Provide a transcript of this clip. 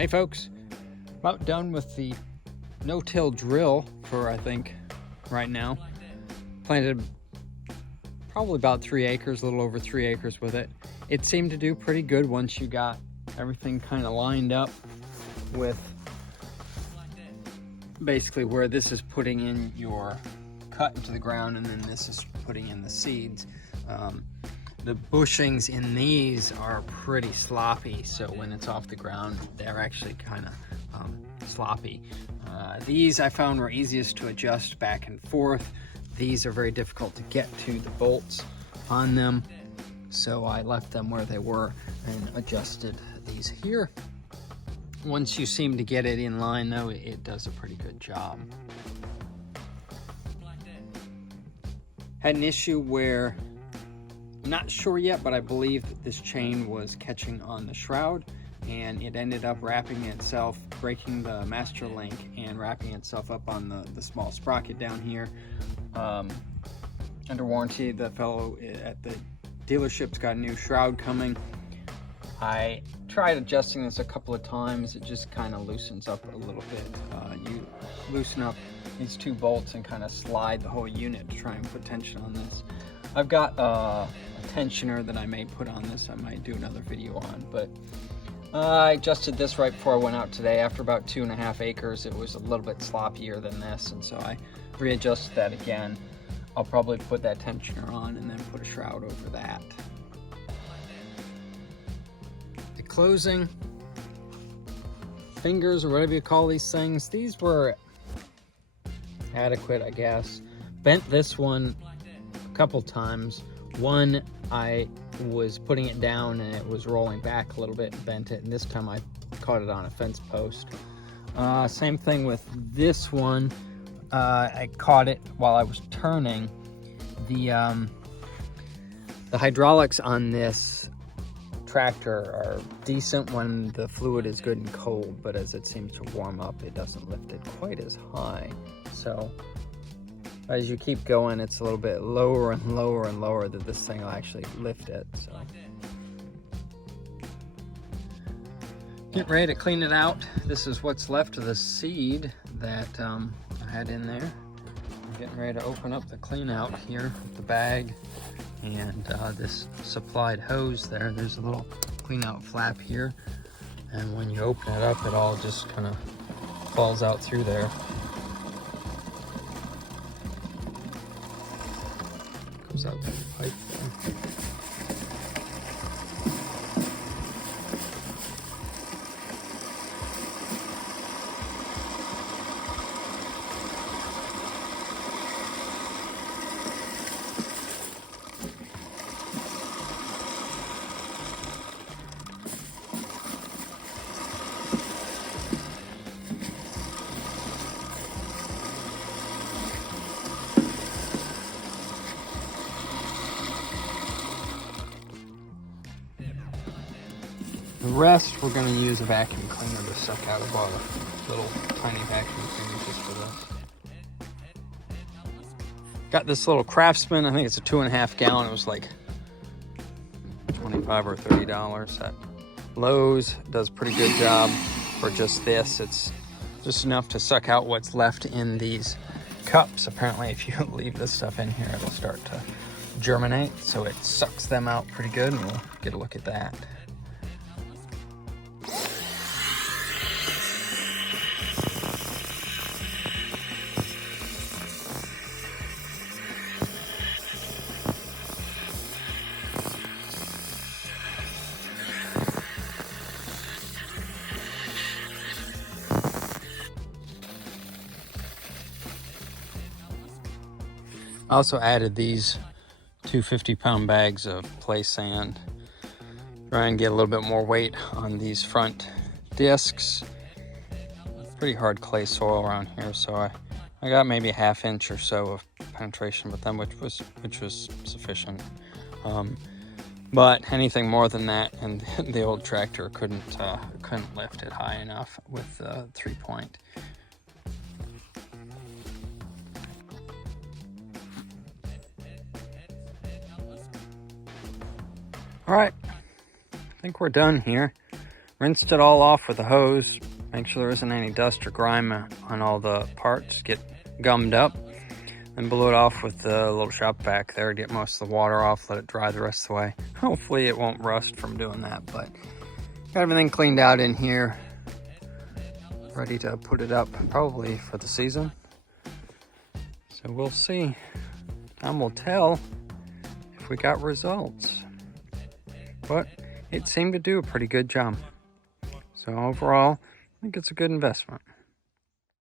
Hey folks, about done with the no-till drill for I think right now. Planted probably about 3 acres, a little over 3 acres with it. It seemed to do pretty good once you got everything kind of lined up with basically where this is putting in your cut into the ground and then this is putting in the seeds. The bushings in these are pretty sloppy, so when it's off the ground, they're actually kind of sloppy. These I found were easiest to adjust back and forth. These are very difficult to get to the bolts on them, so I left them where they were and adjusted these here. Once you seem to get it in line though, it does a pretty good job. Had an issue where I'm not sure yet, but I believe that this chain was catching on the shroud and it ended up wrapping itself, breaking the master link and wrapping itself up on the small sprocket down here. Under warranty, the fellow at the dealership's got a new shroud coming. I tried adjusting this a couple of times. It just kind of loosens up a little bit. You loosen up these 2 bolts and kind of slide the whole unit to try and put tension on this. I've got a tensioner that I may put on this. I might do another video on, but I adjusted this right before I went out today. After about 2.5 acres, it was a little bit sloppier than this, and so I readjusted that again. I'll probably put that tensioner on and then put a shroud over that. The closing fingers, or whatever you call these things, these were adequate, I guess. Bent this one a couple times. One, I was putting it down and it was rolling back a little bit and bent it, and this time I caught it on a fence post. Same thing with this one. I caught it while I was turning. The hydraulics on this tractor are decent when the fluid is good and cold, but as it seems to warm up, it doesn't lift it quite as high. So as you keep going, it's a little bit lower and lower and lower that this thing will actually lift it. So getting ready to clean it out. This is what's left of the seed that I had in there. I'm getting ready to open up the clean out here with the bag and this supplied hose there. There's a little clean out flap here, and when you open it up, it all just kind of falls out through there. Comes out through the pipe there. The rest, we're going to use a vacuum cleaner to suck out of our little tiny vacuum cleaner just for this. Got this little Craftsman. I think it's a 2.5 gallon. It was like $25 or $30 at Lowe's. Does a pretty good job for just this. It's just enough to suck out what's left in these cups. Apparently, if you leave this stuff in here, it'll start to germinate. So it sucks them out pretty good, and we'll get a look at that. I also added these 2 50-pound bags of play sand. Try and get a little bit more weight on these front discs. Pretty hard clay soil around here, so I got maybe a 1/2 inch or so of penetration with them, which was sufficient. But anything more than that, and the old tractor couldn't lift it high enough with the 3-point. All right, I think we're done here. Rinsed it all off with a hose. Make sure there isn't any dust or grime on all the parts. Get gummed up. Then blew it off with the little shop vac there. Get most of the water off. Let it dry the rest of the way. Hopefully it won't rust from doing that. But got everything cleaned out in here. Ready to put it up probably for the season. So we'll see. Time will tell if we got results. But it seemed to do a pretty good job. So overall, I think it's a good investment.